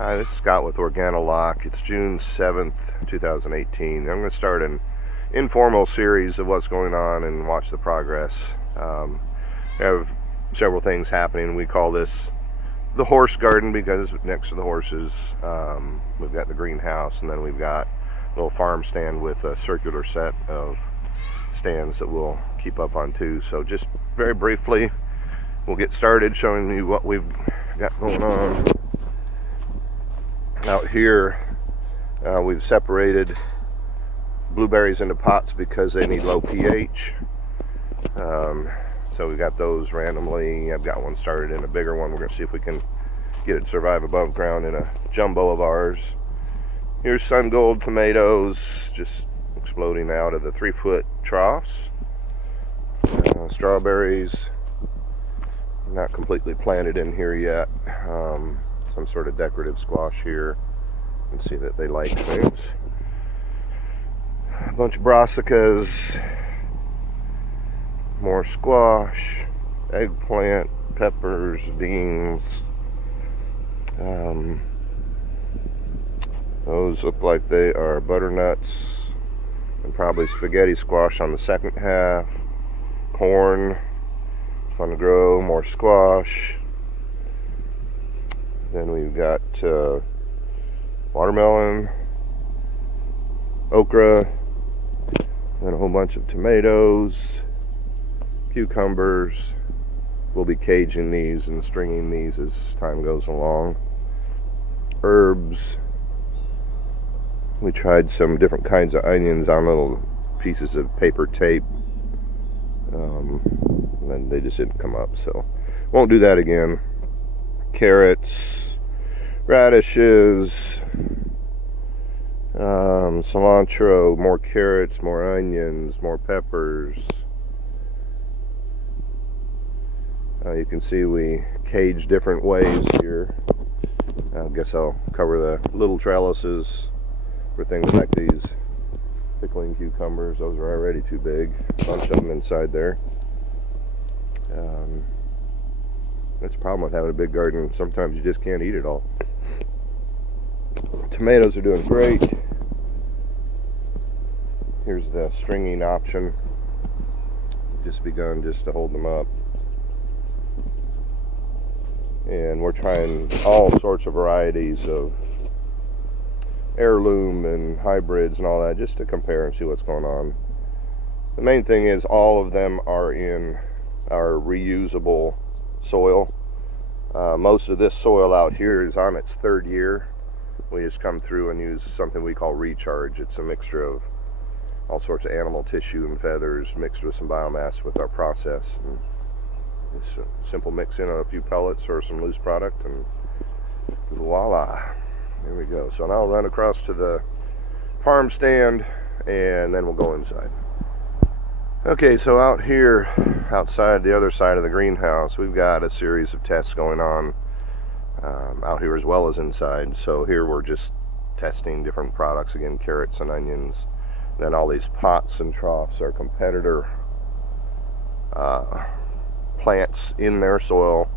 Hi, this is Scott with OrganiLock. It's June 7th, 2018. I'm going to start an informal series of what's going on and watch the progress. We have several things happening. We call this the horse garden because next to the horses we've got the greenhouse, and then we've got a little farm stand with a circular set of stands that we'll keep up on too. So just very briefly, we'll get started showing you what we've got going on. Out here, we've separated blueberries into pots because they need low pH. So we got those randomly. I've got one started in a bigger one. We're going to see if we can get it to survive above ground in a jumbo of ours. Here's sun gold tomatoes just exploding out of the 3-foot troughs. Strawberries, not completely planted in here yet. Some sort of decorative squash here, and see that they like things. A bunch of brassicas, more squash, eggplant, peppers, beans. Those look like they are butternuts and probably spaghetti squash on the second half. Corn, fun to grow, more squash. Then we've got watermelon, okra, and a whole bunch of tomatoes, cucumbers. We'll be caging these and stringing these as time goes along. Herbs. We tried some different kinds of onions on little pieces of paper tape. And they just didn't come up, so won't do that again. Carrots, radishes, cilantro, more carrots, more onions, more peppers. You can see we cage different ways here. I guess I'll cover the little trellises for things like these pickling cucumbers. Those are already too big. A bunch of them inside there. That's the problem with having a big garden. Sometimes you just can't eat it all. Tomatoes are doing great. Here's the stringing option. Just begun just to hold them up. And we're trying all sorts of varieties of heirloom and hybrids and all that just to compare and see what's going on. The main thing is all of them are in our reusable soil. Most of this soil out here is on its 3rd year. We just come through and use something we call recharge. It's a mixture of all sorts of animal tissue and feathers mixed with some biomass with our process. And just a simple mix in a few pellets or some loose product, and voila, there we go. So now I'll run across to the farm stand and then we'll go inside. Okay, so out here, outside the other side of the greenhouse, we've got a series of tests going on out here as well as inside. So here we're just testing different products, again, carrots and onions. Then all these pots and troughs are competitor plants in their soil,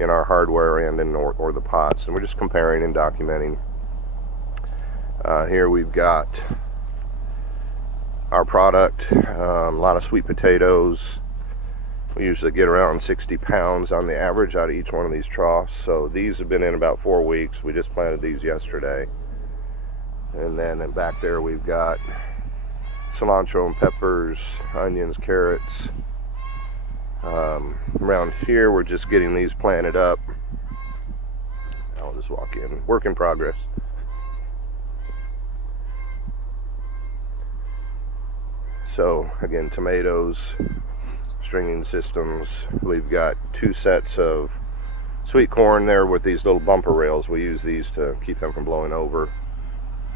in our hardware and in or the pots, and we're just comparing and documenting. Here we've got our product, a lot of sweet potatoes. We usually get around 60 pounds on the average out of each one of these troughs. So these have been in about 4 weeks. We just planted these yesterday. And then back there we've got cilantro and peppers, onions, carrots. Around here we're just getting these planted up. I'll just walk in. Work in progress. So again, tomatoes, stringing systems. We've got 2 sets of sweet corn there with these little bumper rails. We use these to keep them from blowing over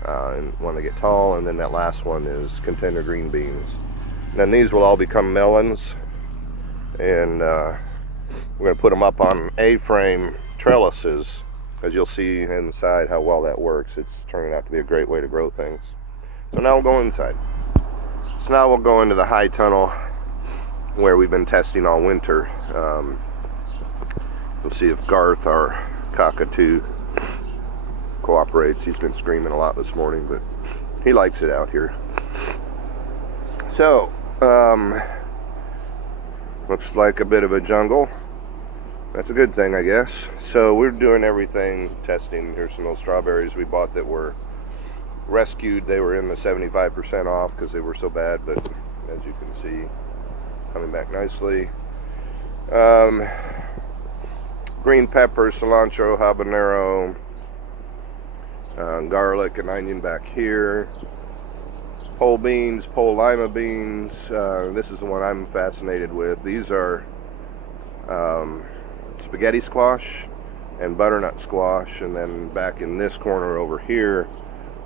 and when they get tall. And then that last one is container green beans. And then these will all become melons. And we're going to put them up on A-frame trellises, as you'll see inside how well that works. It's turning out to be a great way to grow things. So now we'll go inside. So now we'll go into the high tunnel where we've been testing all winter. We'll see if Garth, our cockatoo, cooperates. He's been screaming a lot this morning, but he likes it out here. So, looks like a bit of a jungle. That's a good thing, I guess. So we're doing everything, testing. Here's some of those strawberries we bought that were rescued. They were in the 75% off because they were so bad, but as you can see, coming back nicely. Green pepper, cilantro, habanero, garlic and onion back here. Pole beans, pole lima beans. This is the one I'm fascinated with. These are spaghetti squash and butternut squash, and then back in this corner over here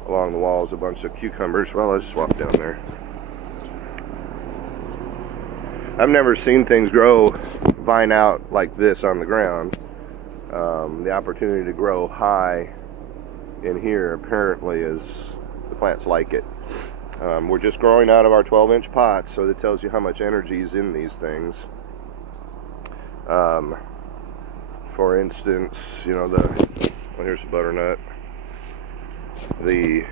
along the wall is a bunch of cucumbers. Well, let's just walk down there. I've never seen things grow vine out like this on the ground. The opportunity to grow high in here apparently is, the plants like it. We're just growing out of our 12-inch pots, so that tells you how much energy is in these things. For instance, you know, well, here's the butternut. The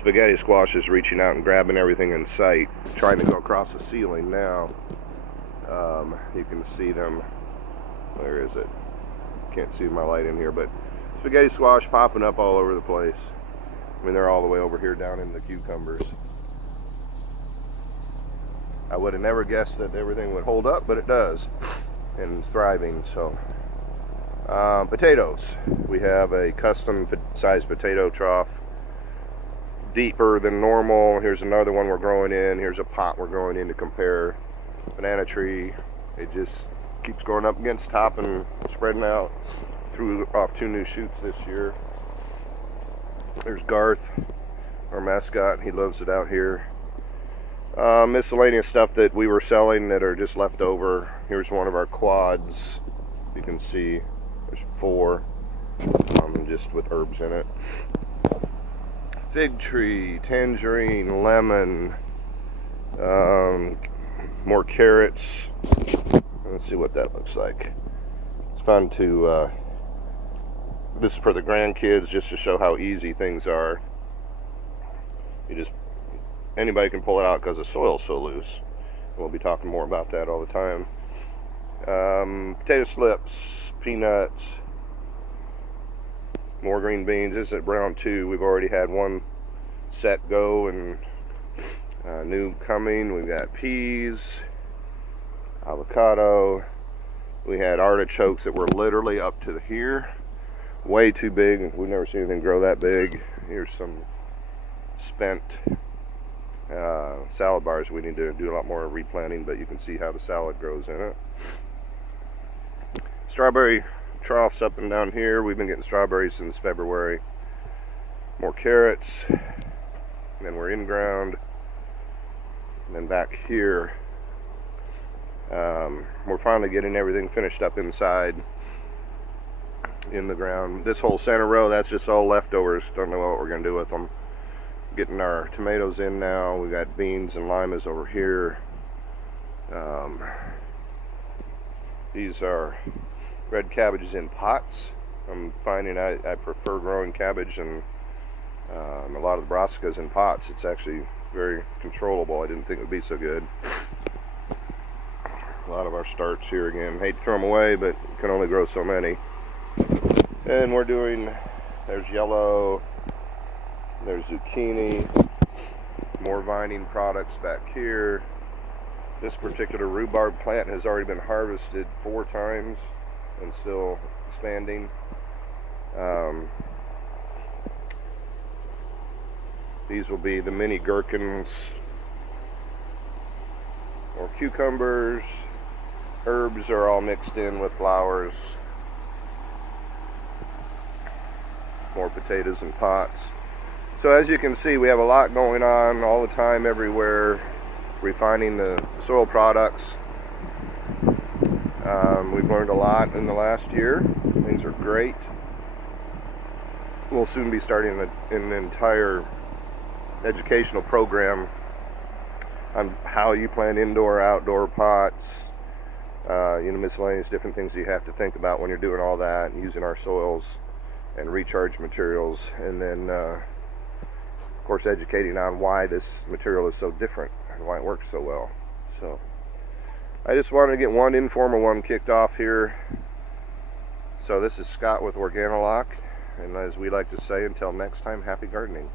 spaghetti squash is reaching out and grabbing everything in sight, trying to go across the ceiling now. You can see them. Where is it? Can't see my light in here, but spaghetti squash popping up all over the place. I mean, they're all the way over here down in the cucumbers. I would have never guessed that everything would hold up, but it does, and it's thriving. So, potatoes. We have a custom sized potato trough, deeper than normal. Here's another one we're growing in. Here's a pot we're growing in to compare. Banana tree. It just keeps growing up against top and spreading out. Threw off 2 new shoots this year. There's Garth, our mascot. He loves it out here. Miscellaneous stuff that we were selling that are just left over. Here's one of our quads. You can see there's 4, just with herbs in it. Fig tree, tangerine, lemon, more carrots. Let's see what that looks like. It's fun to, this is for the grandkids, just to show how easy things are. Anybody can pull it out because the soil's so loose. We'll be talking more about that all the time. Potato slips, peanuts, more green beans. This is at round 2. We've already had 1 set go and new coming. We've got peas, avocado. We had artichokes that were literally up to here, way too big. We've never seen anything grow that big. Here's some spent salad bars. We need to do a lot more replanting, but you can see how the salad grows in it. Strawberry troughs up and down here. We've been getting strawberries since February. More carrots, and then we're in ground. And then back here, we're finally getting everything finished up inside in the ground. This whole center row, that's just all leftovers. Don't know what we're gonna do with them. Getting our tomatoes in now. We got beans and limas over here. These are red cabbages in pots. I'm finding I prefer growing cabbage and a lot of the brassicas in pots. It's actually very controllable. I didn't think it would be so good. A lot of our starts here again. Hate to throw them away, but can only grow so many. And we're doing, there's yellow, there's zucchini, more vining products back here. This particular rhubarb plant has already been harvested 4 times and still expanding. These will be the mini gherkins, or cucumbers. Herbs are all mixed in with flowers. More potatoes in pots. So as you can see, we have a lot going on all the time, everywhere. Refining the soil products. We've learned a lot in the last year. Things are great. We'll soon be starting an entire educational program on how you plant indoor, outdoor pots, miscellaneous different things you have to think about when you're doing all that and using our soils. and recharge materials, and then of course educating on why this material is so different and why it works so well. So I just wanted to get one informal one kicked off here. So this is Scott with OrganiLock, and as we like to say, until next time, happy gardening.